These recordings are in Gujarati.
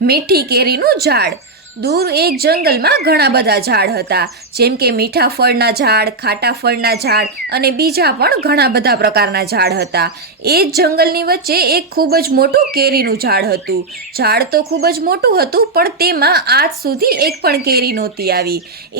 મીઠી કેરીનું ઝાડ. દૂર એક જંગલમાં ઘણા બધા ઝાડ હતા. જેમ કે મીઠા ફળના ઝાડ, ખાટા ફળના ઝાડ અને બીજા પણ ઘણા બધા પ્રકારના ઝાડ હતા. એ જ જંગલની વચ્ચે એક ખૂબ જ મોટું કેરીનું ઝાડ હતું. ઝાડ તો ખૂબ જ મોટું હતું, પણ તેમાં આજ સુધી એક પણ કેરી નહોતી આવી.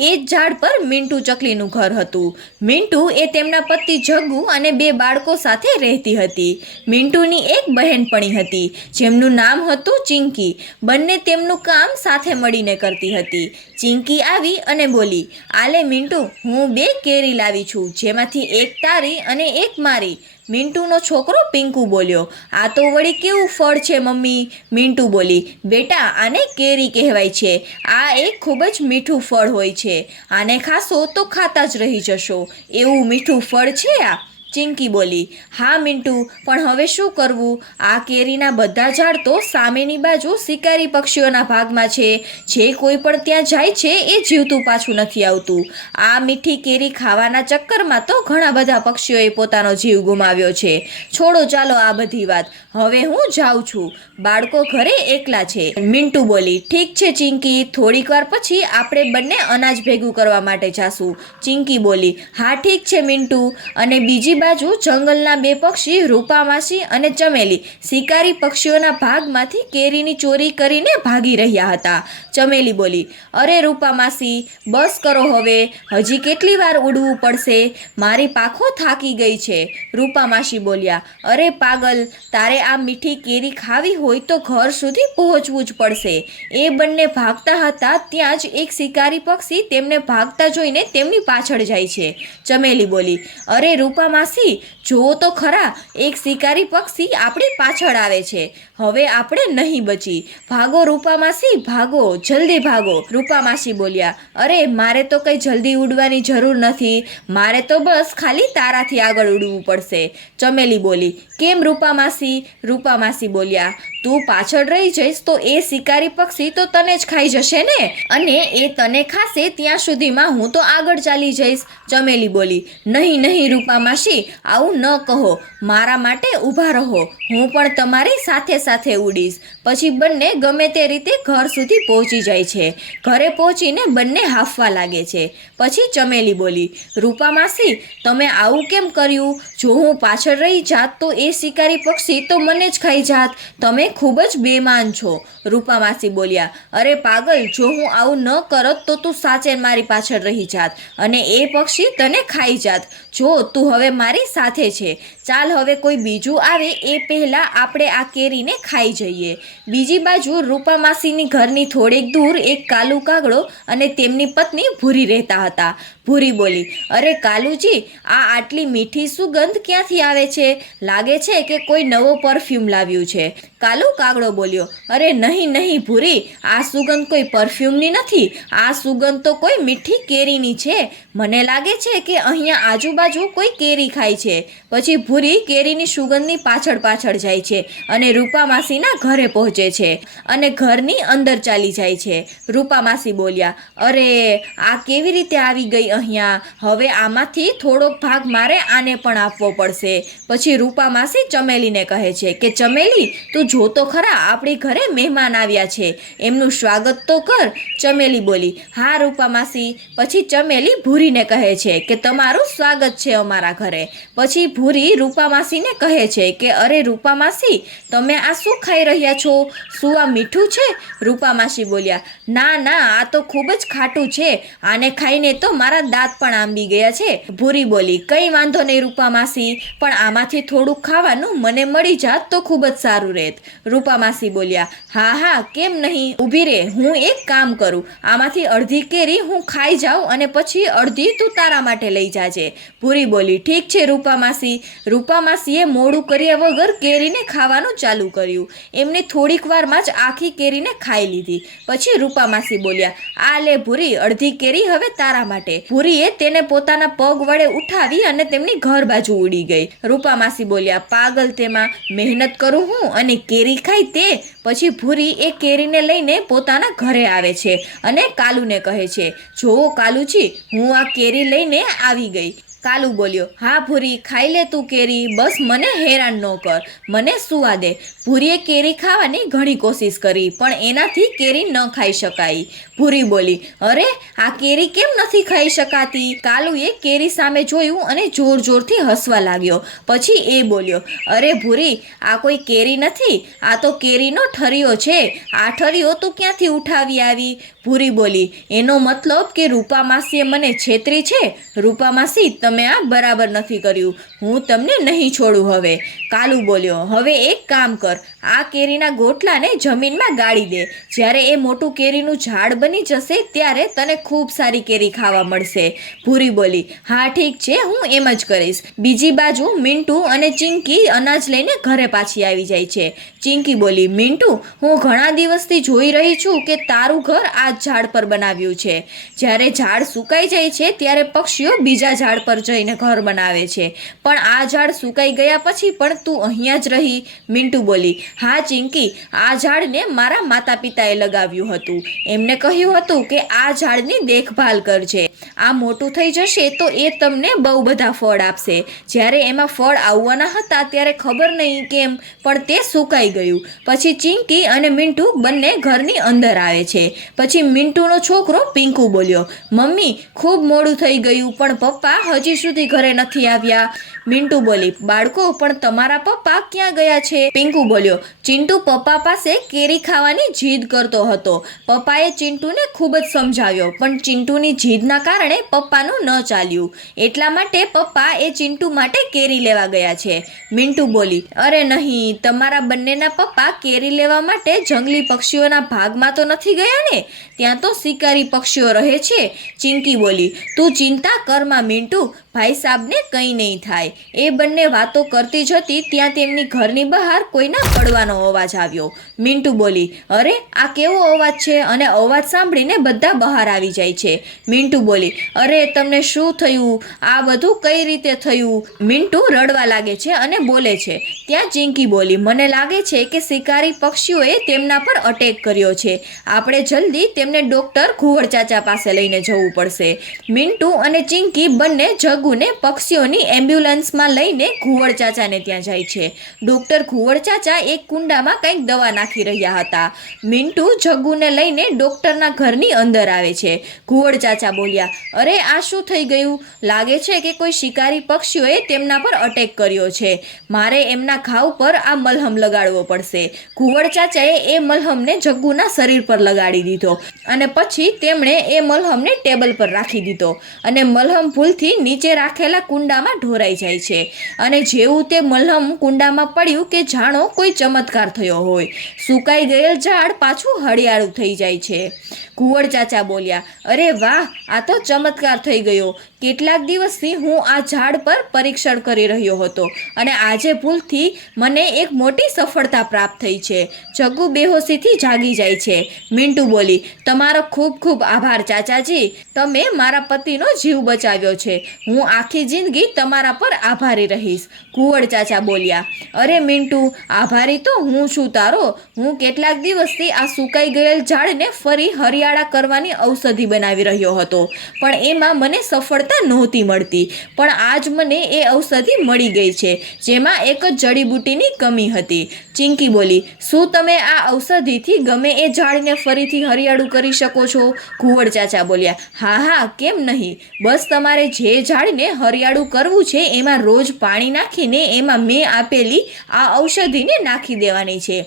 એ જ ઝાડ પર મિન્ટુ ચકલીનું ઘર હતું. મિન્ટુ એ તેમના પતિ જગ્ગુ અને બે બાળકો સાથે રહેતી હતી. મિન્ટુની એક બહેનપણી હતી, જેમનું નામ હતું ચિંકી. બંને તેમનું કામ સાથે મળીને કરતી હતી. ચિંકી આવી અને બોલી, આલે મિન્ટુ, હું બે કેરી લાવી છું, જેમાંથી એક તારી અને એક મારી. મિન્ટુનો છોકરો પિંકુ બોલ્યો, આ તો વળી કેવું ફળ છે, મમ્મી? મિન્ટુ બોલી, બેટા, આને કેરી કહેવાય છે. આ એક ખૂબ જ મીઠું ફળ હોય છે. આને ખાશો તો ખાતા જ રહી જશો. એવું મીઠું ફળ છે આ? ચિંકી બોલી, હા મિન્ટુ પણ હવે શું કરવું? આ કેરીના બધા ઝાડ તો સામેની બાજુ શિકારી પક્ષીઓના ભાગમાં છે. જે કોઈ પણ ત્યાં જાય છે એ જીવતું પાછું નથી આવતું. આ મીઠી કેરી ખાવાના ચક્કરમાં તો ઘણા બધા પક્ષીઓએ પોતાનો જીવ ગુમાવ્યો છે. છોડો, ચાલો આ બધી વાત. હવે હું જાઉં છું. બાળકો ઘરે એકલા છે. મિન્ટુ બોલી, ઠીક છે, ચિંકી. થોડીક વાર પછી આપણે બંને અનાજ ભેગું કરવા માટે જાશું. ચિંકી બોલી, હા, ઠીક છે મિન્ટુ અને બીજી બાજુ જંગલના બે પક્ષી રૂપામાસી અને ચમેલી. શિકારી પક્ષીઓના ભાગમાંથી કેરીની ચોરી કરીને ભાગી રહ્યા હતા. ચમેલી બોલી, અરે રૂપામાસી બસ કરો હવે. હજી કેટલી વાર ઉડવું પડશે? મારી પાખો થાકી ગઈ છે. રૂપામાસી બોલ્યા, અરે પાગલ, તારે આ મીઠી કેરી ખાવી હોય તો ઘર સુધી પહોંચવું જ પડશે. એ બંને ભાગતા હતા ત્યાં જ એક શિકારી પક્ષી તેમને ભાગતા જોઈને તેમની પાછળ જાય છે. ચમેલી બોલી, અરે રૂપા માસી જુઓ તો ખરા એક શિકારી પક્ષી આપણી પાછળ આવે છે. હવે આપણે નહીં બચી. ભાગો રૂપા માસી ભાગો, જલ્દી ભાગો. રૂપા માસી બોલ્યા, અરે, મારે તો કંઈ જલ્દી ઉડવાની જરૂર નથી. મારે તો બસ ખાલી તારાથી આગળ ઉડવું પડશે. ચમેલી બોલી, કેમ રૂપા માસી રૂપા માસી બોલ્યા, તું પાછળ રહી જઈશ તો એ શિકારી પક્ષી તો તને જ ખાઈ જશે ને? અને એ તને ખાશે ત્યાં સુધીમાં હું તો આગળ ચાલી જઈશ. ચમેલી બોલી, નહીં નહીં રૂપા માસી આવું ન કહો. મારા માટે ઊભા રહો. હું પણ તમારી સાથે સાથે ઉડીશ. પછી બંને ગમે તે રીતે ઘર સુધી પહોંચી જાય છે. ઘરે પહોંચીને બંને હાફવા લાગે છે. પછી ચમેલી બોલી, રૂપા માસી, તમે આવું કેમ કર્યું? જો હું પાછળ રહી જાત તો એ શિકારી પક્ષી તો મને જ ખાઈ જાત. તમે ખૂબ જ બેમાન છો. રૂપા માસી બોલ્યા, અરે પાગલ, જો હું આવું ન કરત તો તું સાચે મારી પાછળ રહી જાત અને એ પક્ષી તને ખાઈ જાત. જો તું હવે મારી સાથે છે ચાલ હવે કોઈ બીજું આવે એ પહેલાં આપણે આ કેરીને ખાઈ જઈએ. બીજી બાજુ રૂપા માસીની ઘરની થોડેક દૂર એક કાલુ કાગડો અને તેમની પત્ની ભૂરી રહેતા હતા. ભૂરી બોલી, અરે કાલુજી, આ આટલી મીઠી સુગંધ ક્યાંથી આવે છે? લાગે છે કે કોઈ નવો પરફ્યુમ લાવ્યું છે. કાલુ કાગડો બોલ્યો, અરે નહીં નહીં ભૂરી, આ સુગંધ કોઈ પરફ્યુમની નથી, આ સુગંધ તો કોઈ મીઠી કેરીની છે. મને લાગે છે કે અહીંયા આજુબાજુ કોઈ કેરી ખાય છે. પછી ભૂરી કેરીની સુગંધની પાછળ પાછળ જાય છે અને રૂપા માસીના ઘરે પહોંચે છે અને ઘરની અંદર ચાલી જાય છે. રૂપા માસી બોલ્યા, અરે, આ કેવી રીતે આવી ગઈ અહીંયા? હવે આમાંથી થોડોક ભાગ મારે આને પણ આપવો પડશે. પછી રૂપા માસી ચમેલીને કહે છે કે, ચમેલી, તું જોતો ખરા આપણી ઘરે મહેમાન આવ્યા છે. એમનું સ્વાગત તો કર, ચમેલી બોલી. હા રૂપા માસી, પછી ચમેલી ભૂરીને કહે છે કે તમારું સ્વાગત છે અમારા ઘરે. પછી ભૂરી રૂપા માસીને કહે છે કે અરે રૂપા માસી, તમે આ શું ખાઈ રહ્યા છો? શું આ મીઠું છે? રૂપા માસી બોલ્યા. ના ના, આ તો ખૂબ જ ખાટું છે. આને ખાઈને તો મારા દાંત પણ આંબી ગયા છે. ભૂરી બોલી. કંઈ વાંધો નહીં રૂપા માસી, પણ આમાંથી થોડુંક ખાવાનું મને મળી જાત તો ખૂબ જ સારું રહેત. રૂપા માસી બોલ્યા, હા હા, કેમ નહીં? ઊભી રે, હું એક કામ કરું. આમાંથી અડધી કેરી હું ખાઈ જાઉં અને પછી અડધી તું તારા માટે લઈ જાજે. ભૂરી બોલી. ઠીક છે રૂપા માસી રૂપા મોડું કર્યા વગર કેરીને ખાવાનું ચાલુ કર્યું. એમને થોડીક વારમાં જ આખી કેરીને ખાઈ લીધી. પછી રૂપા માસી બોલ્યા, આ લે ભૂરી અડધી કેરી હવે તારા માટે. ભૂરીએ તેને પોતાના પગ વડે ઉઠાવી અને તેમની ઘર બાજુ ઉડી ગઈ. રૂપામાસી બોલ્યા, પાગલ તેમાં, મહેનત કરું હું અને કેરી ખાય તે પછી ભૂરી એ કેરીને લઈને પોતાના ઘરે આવે છે અને કાલુને કહે છે જોવો કાલુજી, હું આ કેરી લઈને આવી ગઈ. કાલુ બોલ્યો, હા ભૂરી, ખાઈ લે તું કેરી, બસ મને હેરાન ન કર, મને સુવા દે. ભૂરીએ કેરી ખાવાની ઘણી કોશિશ કરી, પણ એનાથી કેરી ન ખાઈ શકાય ભૂરી બોલી, અરે, આ કેરી કેમ નથી ખાઈ શકાતી? કાલુએ કેરી સામે જોયું અને જોર જોરથી હસવા લાગ્યો. પછી એ બોલ્યો, અરે ભૂરી, આ કોઈ કેરી નથી, આ તો કેરીનો ઠરિયો છે, આ ઠરિયો તું ક્યાંથી ઉઠાવી આવી? ભૂરી બોલી, એનો મતલબ કે રૂપા માસીએ મને છેતરી છે? રૂપા માસી તમે આ બરાબર નથી કર્યું. હું તમને નહીં છોડું હવે. કાલુ બોલ્યો, હવે એક કામ કર, આ કેરીના ગોટલાને જમીનમાં ગાળી દે. જ્યારે એ મોટું કેરીનું ઝાડ બની જશે, ત્યારે તને ખૂબ સારી કેરી ખાવા મળશે. ભૂરી બોલી, હા, ઠીક છે, હું એમ જ કરીશ. બીજી બાજુ મિન્ટુ અને ચિંકી અનાજ લઈને ઘરે પાછી આવી જાય છે. ચિંકી બોલી મિન્ટુ હું ઘણા દિવસથી જોઈ રહી છું કે તારું ઘર આ ઝાડ પર બનાવ્યું છે. જ્યારે ઝાડ સુકાઈ જાય છે, ત્યારે પક્ષીઓ બીજા ઝાડ પર જઈને ઘર બનાવે છે. પણ આ ઝાડ સુકાઈ ગયા પછી પણ તું અહીંયા જ રહી મિન્ટુ બોલી. હા, ચિંકી, આ ઝાડને મારા માતા પિતાએ લગાવ્યું હતું. એમને કહ્યું હતું કે આ ઝાડની દેખભાલ કરજે. આ મોટું થઈ જશે તો એ તમને બહુ બધા ફળ આપશે. જ્યારે એમાં ફળ આવવાના હતા ત્યારે ખબર નહીં કેમ, પણ તે સુકાઈ ગયું. પછી ચિંકી અને મિન્ટુ બંને ઘરની અંદર આવે છે. પછી મિન્ટુનો છોકરો પિંકુ બોલ્યો, મમ્મી, ખૂબ મોડું થઈ ગયું, પણ પપ્પા હજી સુધી ઘરે નથી આવ્યા. મિન્ટુ બોલી, બાળકો, પણ તમારા પપ્પા ક્યાં ગયા છે? પિંકુ બોલ્યો, ચિંટુ પપ્પા પાસે કેરી ખાવાની જીદ કરતો હતો. પપ્પાએ ચિંટુને ખૂબ જ સમજાવ્યો, પણ ચિંટુની જીદના કારણે પપ્પાનું ન ચાલ્યું. એટલા માટે પપ્પા એ ચિંટુ માટે કેરી લેવા ગયા છે. મિન્ટુ બોલી, અરે નહીં, તમારા બંનેના પપ્પા કેરી લેવા માટે જંગલી પક્ષીઓના ભાગમાં તો નથી ગયા ને? ત્યાં તો શિકારી પક્ષીઓ રહે છે. ચિંકી બોલી, તું ચિંતા કરમાં મિન્ટુ ભાઈ સાહેબને કંઈ નહીં થાય. એ બંને વાતો કરતી જતી ત્યાં તેમની ઘરની બહાર કોઈના પડવાનો અવાજ આવ્યો. મિન્ટુ બોલી, અરે, આ કેવો અવાજ છે? અને અવાજ સાંભળીને બધા બહાર આવી જાય છે. મિન્ટુ બોલી, અરે, તમને શું થયું? આ બધું કઈ રીતે થયું? મિન્ટુ રડવા લાગે છે અને બોલે છે. ત્યાં ચિંકી બોલી, મને લાગે છે કે શિકારી પક્ષીઓએ તેમના પર અટેક કર્યો છે. આપણે જલ્દી તેમને ડૉક્ટર ઘુવડ ચાચા પાસે લઈને જવું પડશે. મિન્ટુ અને ચિંકી બંને જગુને પક્ષીઓની એમ્બ્યુલન્સમાં લઈને ઘુવડ ચાચાને ત્યાં જાય છે. ડૉક્ટર ઘુવડ ચાચા એક કુંડામાં કંઈક દવા નાખી રહ્યા હતા. મિન્ટુ જગ્ગુને લઈને ડૉક્ટરના ઘરની અંદર આવે છે. ઘુવડ ચાચા બોલ્યા, અરે, આ શું થઈ ગયું? લાગે છે કે કોઈ શિકારી પક્ષીઓએ તેમના પર અટેક કર્યો છે. મારે એમના ઘાવ પર આ મલહમ લગાડવો પડશે. ઘુવડ ચાચાએ એ મલહમને જગ્ગુના શરીર પર લગાડી દીધો અને પછી તેમણે એ મલહમને ટેબલ પર રાખી દીધો અને મલહમ ભૂલથી નીચે રાખેલા કુંડામાં ઢોરાઈ જાય છે. અને જેવું તે મલહમ કુંડામાં પડ્યું કે જાણો કોઈ ચમત્કાર થયો હોય. સુકાઈ ગયેલ ઝાડ પાછું હળિયાળું થઈ જાય છે. ઘુવડ ચાચા બોલ્યા, અરે વાહ, આ તો ચમત્કાર થઈ ગયો. કેટલાક દિવસથી હું આ ઝાડ પર પરીક્ષણ કરી રહ્યો હતો અને આજે ભૂલથી મને એક મોટી સફળતા પ્રાપ્ત થઈ છે. જગ્ગુ બેહોશીથી જાગી જાય છે. મિન્ટુ બોલી, તમારો ખૂબ ખૂબ આભાર, ચાચાજી. તમે મારા પતિનો જીવ બચાવ્યો છે. હું આખી જિંદગી તમારા પર આભારી રહીશ. કુંવડ ચાચા બોલ્યા, અરે મિન્ટુ, આભારી તો હું છું તારો. હું કેટલાક દિવસથી આ સુકાઈ ગયેલ ઝાડને ફરી હરિયાળા કરવાની ઔષધિ બનાવી રહ્યો હતો. પણ એમાં મને સફળતા નહોતી મળતી. પણ આજ મને એ ઔષધિ મળી ગઈ છે, જેમાં એક જ જડીબુટીની કમી હતી. ચિંકી બોલી, શું તમે આ ઔષધિથી ગમે એ ઝાડને ફરીથી હરિયાળું કરી શકો છો? ઘુવડ ચાચા બોલ્યા, હા હા, કેમ નહીં? બસ તમારે જે ઝાડને હરિયાળું કરવું છે એમાં રોજ પાણી નાખીને એમાં મેં આપેલી આ ઔષધિને નાખી દેવાની છે.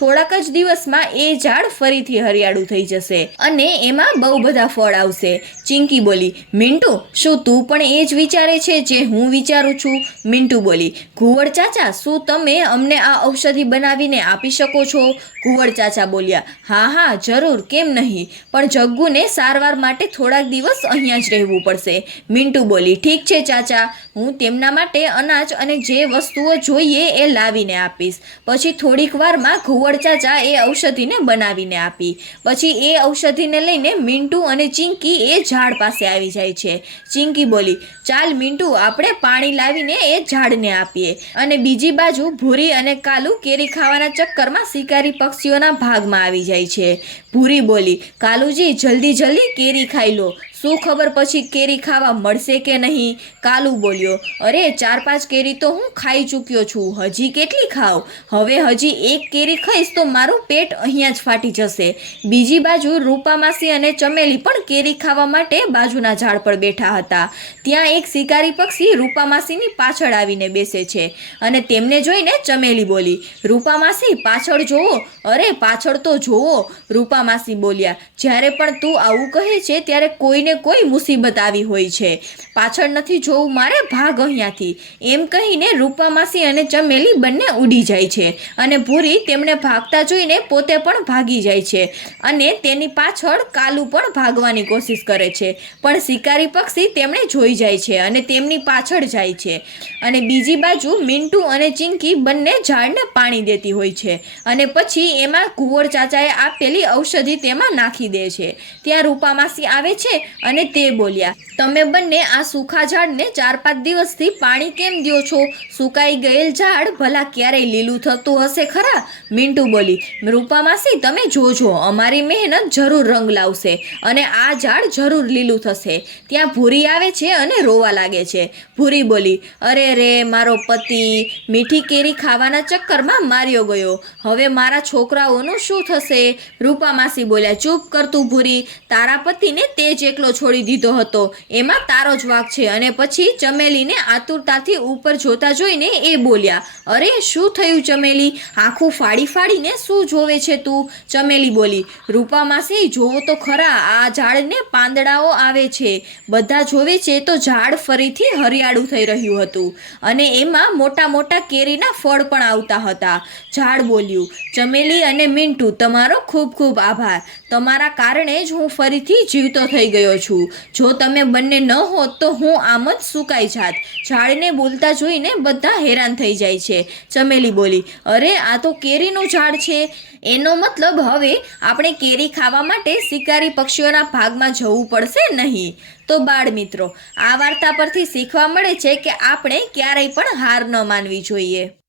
થોડાક જ દિવસમાં એ ઝાડ ફરીથી હરિયાળું થઈ જશે અને એમાં બહુ બધા ફળ આવશે. ચિંકી બોલી, મિન્ટુ, શું તું પણ એ જ વિચારે છે જે હું વિચારું છું? મિન્ટુ બોલી, ઘુવડ ચાચા, શું તમે અમને આ ઔષધિ બનાવીને આપી શકો છો? ઘુવડ ચાચા બોલ્યા, હા હા, જરૂર, કેમ નહીં? પણ જગ્ગુને સારવાર માટે થોડાક દિવસ અહીંયા જ રહેવું પડશે. મિન્ટુ બોલી, ઠીક છે ચાચા, હું તેમના માટે અનાજ અને જે વસ્તુઓ જોઈએ એ લાવીને આપીશ. પછી થોડીક વારમાં ઘુવડ ચાચા એ ઔષધિને બનાવીને આપી. પછી એ ઔષધિને લઈને મિન્ટુ અને ચિંકી એ ઝાડ પાસે આવી જાય છે. ચિંકી બોલી, ચાલ મિન્ટુ આપણે પાણી લાવીને એ ઝાડને આપીએ. અને બીજી બાજુ ભૂરી અને કાલુ કેરી ખાવાના ચક્કરમાં શિકારી પક્ષીઓના ભાગમાં આવી જાય છે. ભૂરી બોલી, કાલુજી, જલ્દી જલ્દી કેરી ખાઈ લો. શું ખબર પછી કેરી ખાવા મળશે કે નહીં? કાલુ બોલ્યો, અરે, ચાર પાંચ કેરી તો હું ખાઈ ચૂક્યો છું. હજી કેટલી ખાવ? હવે હજી એક કેરી ખાઈશ તો મારું પેટ અહીંયા જ ફાટી જશે. બીજી બાજુ રૂપામાસી અને ચમેલી પણ કેરી ખાવા માટે બાજુના ઝાડ પર બેઠા હતા. ત્યાં એક શિકારી પક્ષી રૂપામાસીની પાછળ આવીને બેસે છે અને તેમને જોઈને ચમેલી બોલી રૂપામાસી પાછળ જોવો. અરે, પાછળ તો જોવો રૂપામાસી બોલ્યા. જ્યારે પણ તું આવું કહે છે, ત્યારે કોઈને કોઈ મુસીબત આવી હોય છે. પાછળ નથી જોવું મારે ભાગ અહીંયાથી. એમ કહીને રૂપામાસી અને ચમેલી બંને ઉડી જાય છે અને ભૂરી તેમને ભાગતા જોઈને પોતે પણ ભાગી જાય છે અને તેની પાછળ કાલુ પણ ભાગવાની કોશિશ કરે છે. પણ શિકારી પક્ષી તેમણે જોઈ જાય છે અને તેમની પાછળ જાય છે. અને બીજી બાજુ મિન્ટુ અને ચિંકી બંને ઝાડને પાણી દેતી હોય છે અને પછી એમાં કુંવર ચાચાએ આપેલી ઔષધિ તેમાં નાખી દે છે. ત્યાં રૂપામાસી આવે છે અને તે બોલ્યા, તમે બંને આ સૂખા ઝાડને ચાર પાંચ દિવસથી પાણી કેમ દ્યો છો? સુકાઈ ગયેલ ઝાડ ભલા ક્યારેય લીલું થતું હશે ખરા? મિન્ટુ બોલી, રૂપા માસી, તમે જોજો, અમારી મહેનત જરૂર રંગ લાવશે અને આ ઝાડ જરૂર લીલું થશે. ત્યાં ભૂરી આવે છે અને રોવા લાગે છે. ભૂરી બોલી, અરે રે, મારો પતિ, મીઠી કેરી ખાવાના ચક્કરમાં માર્યો ગયો. હવે મારા છોકરાઓનું શું થશે? રૂપા માસી બોલ્યા, ચૂપ કરતું ભૂરી, તારા પતિને તે જ એકલો છોડી દીધો હતો. એમાં તારો જ વાક છે. અને પછી ચમેલીને આતુરતાથી ઉપર જોતા જોઈને એ બોલ્યા, અરે, શું થયું ચમેલી? આખું ફાડી ફાડીને શું જોવે છે તું? ચમેલી બોલી, રૂપા માસી, જોવો તો ખરા, આ ઝાડને પાંદડાઓ આવે છે. બધા જોવે છે તો ઝાડ ફરીથી હરિયાળું થઈ રહ્યું હતું. અને એમાં મોટા મોટા કેરીના ફળ પણ આવતા હતા. ઝાડ બોલ્યું, ચમેલી અને મિન્ટુ તમારો ખૂબ ખૂબ આભાર. તમારા કારણે જ હું ફરીથી જીવતો થઈ ગયો છું. જો તમે બંને ન હોત તો હું આમ જ સુકાઈ જાત. ઝાડને બોલતા જોઈને બધા હેરાન થઈ જાય છે. ચમેલી બોલી, અરે, આ તો કેરીનું ઝાડ છે. એનો મતલબ હવે આપણે કેરી ખાવા માટે શિકારી પક્ષીઓના ભાગમાં જવું પડશે નહીં. તો બાળ મિત્રો, આ વાર્તા પરથી શીખવા મળે છે કે આપણે ક્યારેય પણ હાર ન માનવી જોઈએ.